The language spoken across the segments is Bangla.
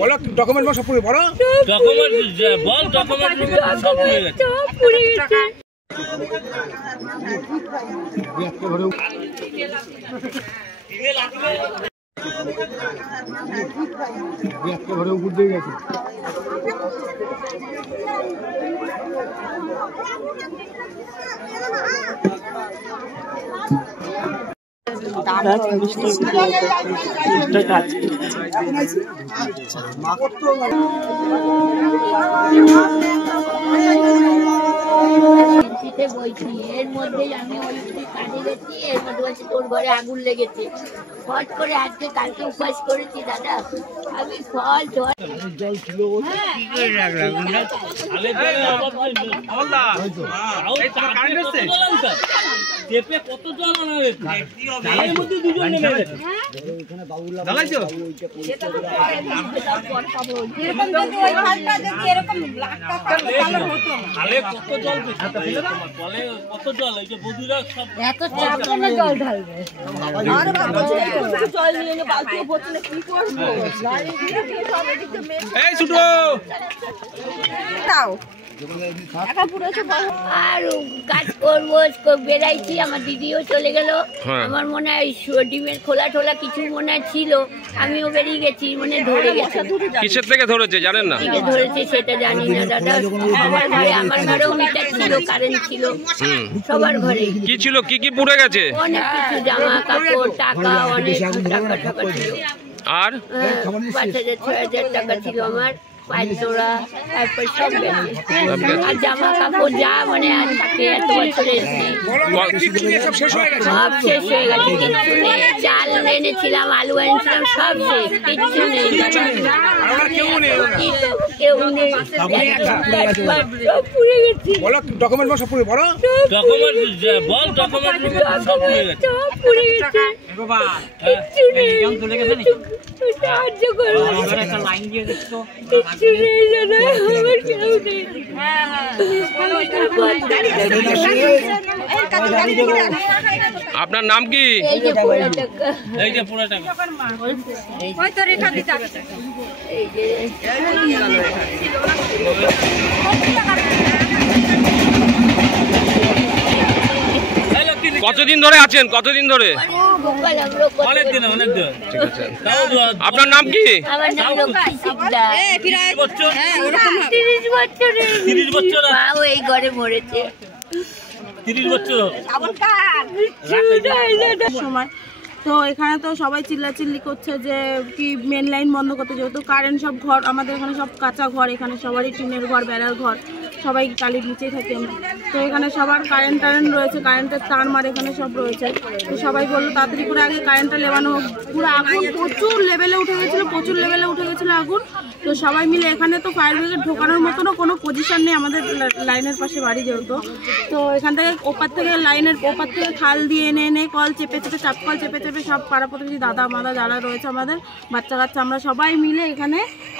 বলো ডকুমেন্ট সব পুরো বলো ডকুমেন্ট বল ডকুমেন্ট সব পুড়ে গেছে পুড়ে গেছে ঘরে উপর দিয়ে গেছে বলছি এর মধ্যে আমি ওই কাজে গেছি এর মধ্যে বলছি তোর ঘরে আগুন লেগেছে ফট করে আজকে কালকে উপাস করেছি দাদা আমি ফল জল ছিল কত জল এর মধ্যে দুজন নেমে গেছে কত জল এই যে বধুরা সব এত চাপ না জল ঢালবে আর জল নিয়ে নে বালতি বোতলে কি করব গাড়ি দিয়ে সব এদিকে এই ছোট দাও আর কাজ করবো বেড়াইছি আমার দিদিও চলে গেল আমার মনে হয় ডিমের খোলা টোলা কিছু মনে হয় ছিল আমিও বেরিয়ে গেছি মনে ধরে গেছে কিসের থেকে ধরেছে জানেন না ধরেছে সেটা জানি না দাদা সবার ঘরে আমার ঘরেও মিটার ছিল কারেন্ট ছিল সবার ঘরে কি ছিল কি কি পুড়ে গেছে অনেক কিছু জামা কাপড় টাকা অনেক টাকা ছিল আর 5,000-6,000 টাকা ছিল আমার পাঁচজোড়া তারপর সব আর জামা কাপড় যা মানে আর থাকে এত বছরের সব শেষ হয়ে গেছে কিচ্ছু নেই চাল এনেছিলাম আলু এনেছিলাম সব শেষ কিচ্ছু নেই কেউ নেই পুড়ে গেছি বলো ডকুমেন্ট সব পুরো বলো ডকুমেন্ট বল ডকুমেন্ট সব পুড়ে গেছে পুড়ে গেছে কিচ্ছু নেই সাহায্য করো লাইন দিয়ে দিচ্ছ কিচ্ছু নেই জানা আমার কেউ নেই আপনার নাম কি এই যে পুরো টাকা এই যে পুরো টাকা ওই তো রেখা দিতে এই যে কতদিন ধরে আছেন কতদিন ধরে অনেকদিন আপনার নাম কি আমার নাম লক্ষ্মী সিকদার 30 বছর 30 বছর বাবা এই ঘরে মরেছে 30 বছর সময় তো এখানে তো সবাই চিল্লাচিল্লি করছে যে কি মেন লাইন বন্ধ করতে যেহেতু কারেন্ট সব ঘর আমাদের এখানে সব কাঁচা ঘর এখানে সবারই টিনের ঘর বেড়ার ঘর সবাই টালির নিচেই থাকি আমরা তো এখানে সবার কারেন্ট রয়েছে কারেন্টের তার মার এখানে সব রয়েছে তো সবাই বললো তাড়াতাড়ি করে আগে কারেন্টটা লেবানো হোক পুরো আগুন প্রচুর লেভেলে উঠে গেছিলো আগুন তো সবাই মিলে এখানে তো ফায়ার ব্রিগেড ঢোকানোর মতনও কোনো পজিশন নেই আমাদের লাইনের পাশে বাড়ি যেহেতু তো এখান থেকে ওপার থেকে লাইনের ওপার থেকে খাল দিয়ে এনে কল চেপে চাপ কল চেপে সব পাড়া প্রতিবেশী দাদা মাদা যারা রয়েছে আমাদের বাচ্চা কাচ্চা আমরা সবাই মিলে এখানে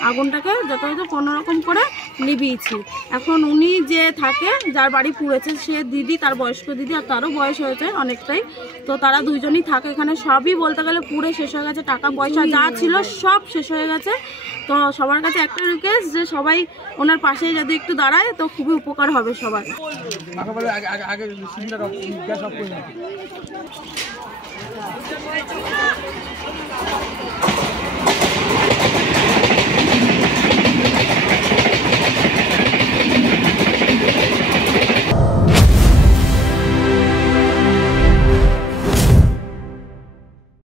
আগুনটাকে যথাযথ কোনোরকম করে নিভিয়েছি এখন উনি যে থাকে যার বাড়ি পুড়েছে সে দিদি তার বয়স্ক দিদি আর তারও বয়স হয়েছে অনেকটাই তো তারা দুইজনই থাকে এখানে সবই বলতে গেলে পুড়ে শেষ হয়ে গেছে টাকা পয়সা যা ছিল সব শেষ হয়ে গেছে তো সবার কাছে একটা রিকোয়েস্ট যে সবাই ওনার পাশে যদি একটু দাঁড়ায় তো খুবই উপকার হবে সবার আগে